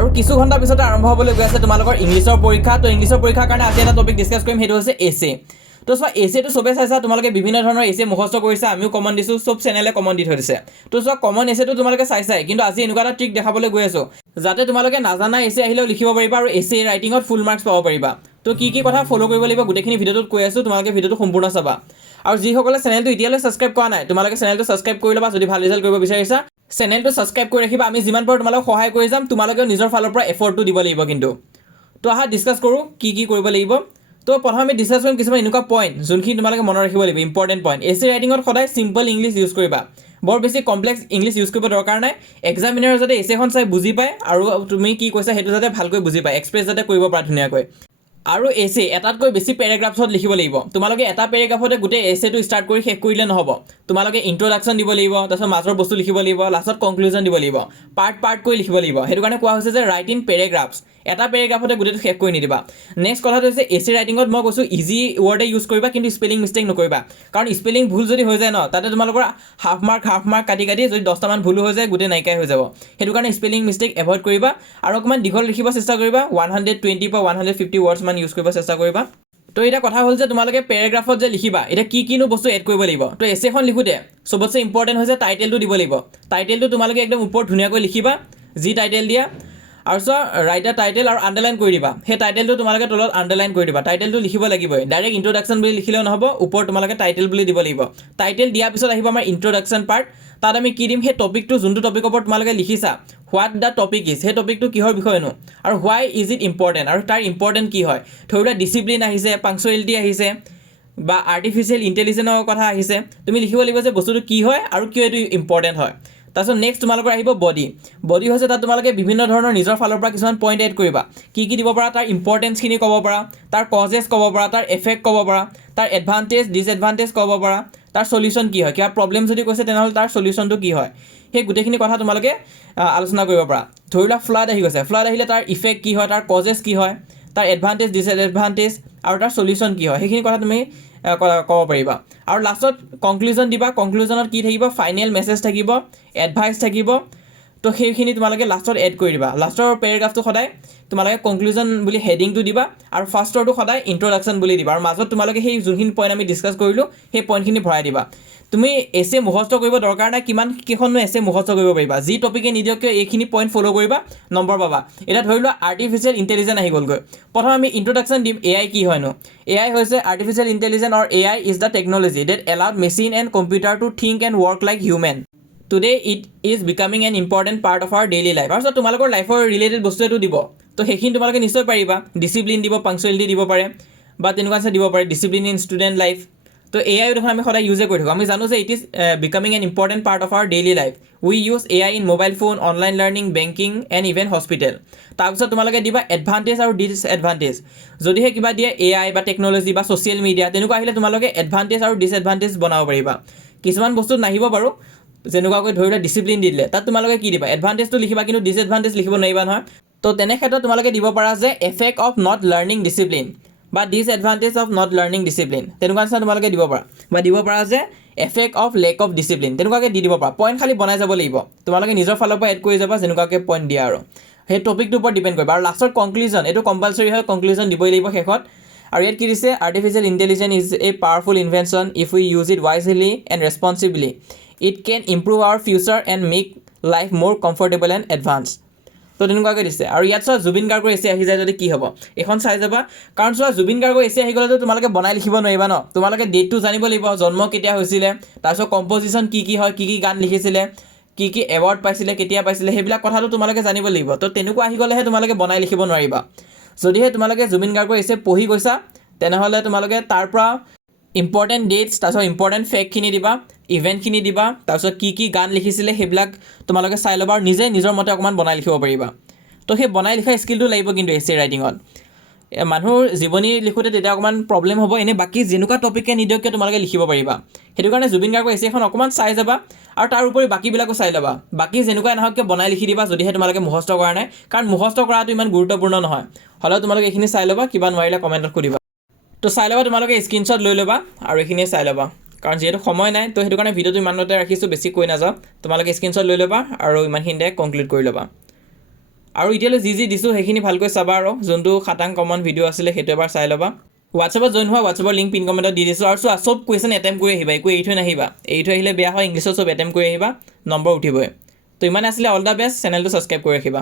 আৰু কিছু ঘণ্টা পিছতে আৰম্ভ হ'বলৈ গৈ আছে তোমালোকৰ ইংলিছৰ পৰীক্ষা। তো ইংলিছৰ পৰীক্ষাৰ কাৰণে আজি এটা টপিক ডিছকাছ কৰিম, সেইটো হৈছে এছে। তো চোৱা এছেটো চবে চাইছা, তোমালোকে বিভিন্ন ধৰণৰ এছে মুখস্থ কৰিছা, আমিও কমন দিছোঁ, চব চেনেলে কমন দি থৈ দিছে। তো চোৱা কমন এছেটো তোমালোকে চাইছাই, কিন্তু আজি এনেকুৱা এটা ট্ৰিক দেখাবলৈ গৈ আছোঁ যাতে তোমালোকে নাজানা এছে আহিলেও লিখিব পাৰিবা আৰু এছে ৰাইটিঙত ফুল মাৰ্কছ পাব পাৰিবা। তো কি কথা ফ'ল' কৰিব লাগিব গোটেইখিনি ভিডিঅ'টোত কৈ আছোঁ, তোমালোকে ভিডিঅ'টো সম্পূৰ্ণ চাবা। আৰু যিসকলে চেনেলটো এতিয়ালৈ ছাবস্ক্ৰাইব কৰা নাই, তোমালোকে চেনেলটো ছাবস্ক্ৰাইব কৰি ল'বা। যদি ভাল ৰিজাল্ট কৰিব বিচাৰিছা চেনেলটো ছাবস্ক্ৰাইব কৰি ৰাখিবা, আমি যিমান পাৰোঁ তোমালোকক সহায় কৰি যাম, তোমালোকেও নিজৰ ফালৰ পৰা এফৰ্টটো দিব লাগিব কিন্তু। তো আহা ডিছকাছ কৰোঁ কি কৰিব লাগিব। তো প্ৰথমে আমি ডিছকাছ কৰিম কিছুমান এনেকুৱা পইণ্ট যোনখিনি তোমালোকে মনত ৰাখিব লাগিব, ইম্পৰ্টেণ্ট পইণ্ট। এছে ৰাইটিঙত সদায় চিম্পল ইংলিছ ইউজ কৰিবা, বৰ বেছি কমপ্লেক্স ইংলিছ ইউজ কৰিব দৰকাৰ নাই। এক্সামিনাৰে যাতে এছেখন চাই বুজি পায় আৰু তুমি কি কৈছা সেইটো যাতে ভালকৈ বুজি পায়, এক্সপ্ৰেছ যাতে কৰিব পাৰা ধুনীয়াকৈ। আৰু এছে এটাতকৈ বেছি পেৰাগ্ৰাফছত লিখিব লাগিব। তোমালোকে এটা পেৰাগ্ৰাফতে গোটেই এছেটো ষ্টাৰ্ট কৰি শেষ কৰিলে নহ'ব, তোমালোকে ইন্ট্ৰডাকশ্যন দিব লাগিব, তাৰপিছত মাজৰ বস্তু লিখিব লাগিব, লাষ্টত কনক্লুজন দিব লাগিব, পাৰ্ট কৰি লিখিব লাগিব। সেইটো কাৰণে কোৱা হৈছে যে ৰাইট ইন পেৰাগ্ৰাফছ। এটা পেৰাগ্ৰাফতে গোটেইটো শেষ কৰি নিদিবা। নেক্সট কথাটো হৈছে এছে ৰাইটিঙত মই কৈছোঁ ইজি ৱৰ্ডে ইউজ কৰিবা, কিন্তু স্পেলিং মিষ্টেক নকৰিবা। কাৰণ স্পেলিং ভুল যদি হৈ যায় ন, তাতে তোমালোকৰ হাফ মাৰ্ক কাটি যদি 10টামান ভুলো হৈ যায় গোটেই নাইকিয়াই হৈ যাব। সেইটো কাৰণে স্পেলিং মিষ্টেক এভইড কৰিবা আৰু অকণমান দীঘল লিখিব চেষ্টা কৰিবা, 120 পৰা 150 ৱৰ্ডছ মান ইউজ কৰিব চেষ্টা কৰিবা। তো এতিয়া কথা হ'ল যে তোমালোকে পেৰাগ্ৰাফত যে লিখিবা, এতিয়া কিনো বস্তু এড কৰিব লাগিব। তো এছেখন লিখোঁতে চবতছে ইম্পৰ্টেণ্ট হৈছে টাইটেলটো দিব লাগিব। টাইটেলটো তোমালোকে একদম ওপৰত ধুনীয়াকৈ লিখিবা, যি টাইটেল দিয়া। আৰু চোৱা ৰাইট দ্য টাইটেল আৰু আণ্ডাৰলাইন কৰি দিবা। সেই টাইটেলটো তোমালোকে তলত আণ্ডাৰলাইন কৰি দিবা। টাইটেলটো লিখিব লাগিবই, ডাইৰেক্ট ইন্ট্ৰডাকশ্যন বুলি লিখিলেও নহ'ব, ওপৰত তোমালোকে টাইটেল বুলি দিব লাগিব। টাইটেল দিয়াৰ পিছত আহিব আমাৰ ইন্ট্ৰডাকশ্যন পাৰ্ট। তাত আমি কি দিম, সেই টপিকটো যোনটো টপিকৰ ওপৰত তোমালোকে লিখিছা, হোৱাট দ্য টপিক ইজ, সেই টপিকটো কিহৰ বিষয়েনো আৰু হোৱাই ইজ ইট ইম্পৰ্টেণ্ট, আৰু তাৰ ইম্পৰ্টেণ্ট কি হয়। ধৰি লোৱা ডিচিপ্লিন আহিছে, পাংচুৱেলিটি আহিছে, বা আৰ্টিফিচিয়েল ইণ্টেলিজেন্সৰ কথা আহিছে, তুমি লিখিব লাগিব যে বস্তুটো কি হয় আৰু কিয় এইটো ইম্পৰ্টেণ্ট হয়। তাৰপিছত নেক্সট তোমালোকৰ আহিব বডি হৈছে, তাত তোমালোকে বিভিন্ন ধৰণৰ নিজৰ ফালৰ পৰা কিছুমান পইণ্ট এড কৰিবা, কি দিব পাৰা, তাৰ ইম্পৰ্টেঞ্চখিনি ক'ব পাৰা, তাৰ কজেছ ক'ব পাৰা, তাৰ এফেক্ট ক'ব পাৰা, তাৰ এডভান্টেজ ডিছএডভান্টেজ ক'ব পাৰা, তাৰ চলিউশ্যন কি হয়, কিবা প্ৰব্লেম যদি কৈছে তেনেহ'লে তাৰ চলিউশ্যনটো কি হয়, সেই গোটেইখিনি কথা তোমালোকে আলোচনা কৰিব পাৰা। ধৰি লোৱা ফ্লাড আহি গৈছে, ফ্লাড আহিলে তাৰ ইফেক্ট কি হয়, তাৰ কজেছ কি হয়, তাৰ এডভান্টেজ ডিছএডভান্টেজ আৰু তাৰ চলিউশ্যন কি হয়, সেইখিনি কথা তুমি ক'ব পাৰিবা। আৰু লাষ্টত কনক্লুজন দিবা। কনক্লুজনত কি থাকিব, ফাইনেল মেছেজ থাকিব, এডভাইচ থাকিব। তো সেইখিনি তোমালোকে লাষ্টত এড কৰি দিবা। লাষ্টৰ পেৰাগ্ৰাফটো সদায় তোমালোকে কনক্লুজন বুলি হেডিংটো দিবা আৰু ফাৰ্ষ্টৰটো সদায় ইন্ট্ৰডাকশ্যন বুলি দিবা, আৰু মাজত তোমালোকে সেই যোনখিনি পইণ্ট আমি ডিছকাছ কৰিলোঁ সেই পইণ্টখিনি ভৰাই দিবা। তুমি এছে মুখস্থ কৰিব দৰকাৰ নাই, কেইখননো এছে মুখস্থ কৰিব পাৰিবা, যি টপিকে নিদিয়ক কিয় এইখিনি পইণ্ট ফ'ল' কৰিবা, নম্বৰ পাবা। এতিয়া ধৰি লোৱা আৰ্টিফিচিয়েল ইণ্টেলিজেন্স আহি গ'লগৈ, প্ৰথম আমি ইন্ট্ৰডাকশ্যন দিম, এআই কি হয়নো। এআই হৈছে artificial intelligence or AI is the technology that allowed machine and computer to think and work like human. Today it is becoming an important part of our daily life. আৰু তোমালোকৰ লাইফৰ related বস্তু এইটো দিব, তো সেইখিনি তোমালোকে নিশ্চয় পাৰিবা। ডিচিপ্লিন দিব, পাংচুৱেলিটি দিব পাৰে, বা তেনেকুৱা নিচিনা দিব পাৰে, ডিচিপ্লিন ইন ষ্টুডেণ্ট লাইফ। তো এআই দেখোন আমি সদায় ইউজে কৰি থাকোঁ, আমি জানো যে it is becoming an important part of our daily life. We use AI in mobile phone, online learning, banking and even hospital. তাৰপিছত তোমালোকে দিবা এডভান্টেজ আৰু ডিছএডভান্টেজ। যদিহে কিবা দিয়ে এআই বা টেকন'লজি বা ছ'চিয়েল মিডিয়া তেনেকুৱা আহিলে তোমালোকে এডভান্টেজ আৰু ডিছএডভান্টেজ বনাব পাৰিবা। কিছুমান বস্তুত নাহিব বাৰু, যেনেকুৱাকৈ ধৰি লোৱা ডিচিপ্লিন দি দিলে, তাত তোমালোকে কি দিবা, এডভান্টেজটো লিখিবা, কিন্তু ডিছএডভান্টেজ লিখিব নোৱাৰিবা নহয়। তো তেনে ক্ষেত্ৰত তোমালোকে দিব পাৰা যে effect of not learning discipline বা disadvantage of not learning discipline, তেনেকুৱা নিচিনা তোমালোকে দিব পাৰা। বা দিব পাৰা যে effect of lack of discipline, তেনেকুৱাকৈ দি দিব পাৰা। পইণ্ট খালি বনাই যাব লাগিব, তোমালোকে নিজৰ ফালৰ পৰা এড কৰি যাবা যেনেকুৱাকৈ পইণ্ট দিয়া, আৰু সেই টপিকটোৰ ওপৰত ডিপেণ্ড কৰিবা। আৰু লাষ্টত কনক্লুজন, এইটো কম্পালচৰি হয়, কনক্লুজন দিবই লাগিব শেষত। আৰু ইয়াত কি দিছে, artificial intelligence is a powerful invention if we use it wisely and responsibly. It can improve our future and make life more comfortable and advance. তো তেনেকুৱাকৈ দিছে। আৰু ইয়াত চোৱা জুবিন গাৰ্গৰ এছে আহি যায় যদি কি হ'ব, এইখন চাই যাবা। কাৰণ চোৱা জুবিন গাৰ্গৰ এছে আহি গ'লেতো তোমালোকে বনাই লিখিব নোৱাৰিবা ন, তোমালোকে ডেটটো জানিব লাগিব, জন্ম কেতিয়া হৈছিলে, তাৰপিছত কম্প'জিশ্যন কি হয়, কি গান লিখিছিলে, কি এৱাৰ্ড পাইছিলে, কেতিয়া পাইছিলে, সেইবিলাক কথাটো তোমালোকে জানিব লাগিব। তো তেনেকুৱা আহি গ'লেহে তোমালোকে বনাই লিখিব নোৱাৰিবা। যদিহে তোমালোকে জুবিন গাৰ্গৰ এছে পঢ়ি গৈছা তেনেহ'লে তোমালোকে তাৰ পৰা ইম্পৰ্টেণ্ট ডেটছ, তাৰপিছত ইম্পৰ্টেণ্ট ফেক্টখিনি দিবা, ইভেণ্টখিনি দিবা, তাৰপিছত কি গান লিখিছিলে সেইবিলাক তোমালোকে চাই ল'বা, আৰু নিজে নিজৰ মতে অকণমান বনাই লিখিব পাৰিবা। তো সেই বনাই লিখা স্কিলটো লাগিব কিন্তু এছে ৰাইটিঙত। মানুহৰ জীৱনী লিখোঁতে তেতিয়া অকণমান প্ৰব্লেম হ'ব, এনেই বাকী যেনেকুৱা টপিকে নিদিয়ক কিয় তোমালোকে লিখিব পাৰিবা। সেইটো কাৰণে জুবিন গাৰ্গৰ এছেখন অকণমান চাই যাবা, আৰু তাৰ উপৰি বাকীবিলাকো চাই ল'বা। বাকী যেনেকুৱাই নহওক কিয় বনাই লিখি দিবা, যদিহে তোমালোকে মুখস্থ কৰা নাই, কাৰণ মুখস্থ কৰাটো ইমান গুৰুত্বপূৰ্ণ নহয়। হ'লেও তোমালোকে এইখিনি চাই ল'বা, কিবা নোৱাৰিলে কমেণ্টত সুধিবা। তো চাই ল'বা, তোমালোকে স্ক্ৰীনশ্বট লৈ ল'বা আৰু এইখিনিয়ে চাই ল'বা, কাৰণ যিহেতু সময় নাই। তো সেইটো কাৰণে ভিডিঅ'টো ইমানতে ৰাখিছোঁ, বেছি কৈ নাযাওঁ। তোমালোকে স্ক্ৰীনশ্বট লৈ ল'বা আৰু ইমানখিনিতে কনক্লুড কৰি ল'বা। আৰু এতিয়ালৈ যি দিছোঁ সেইখিনি ভালকৈ চাবা আৰু যোনটো খাটাং কমন ভিডিঅ' আছিলে সেইটো এবাৰ চাই ল'বা হোৱাটছএপত জইন হোৱা হোৱাটছএপৰ লিংক পিন কমেণ্টত দি দিছোঁ আৰু চোৱা চব কুৱেশ্যন এটেম্প কৰি আহিবা একো এৰি থৈ নাহিবা এৰি থৈ আহিলে বেয়া হয় ইংলিছত চব এটেম্প কৰি আহিবা নম্বৰ উঠিবই তো ইমান আছিলে অল দ্য বেষ্ট চেনেলটো ছাবস্ক্ৰাইব কৰি ৰাখিবা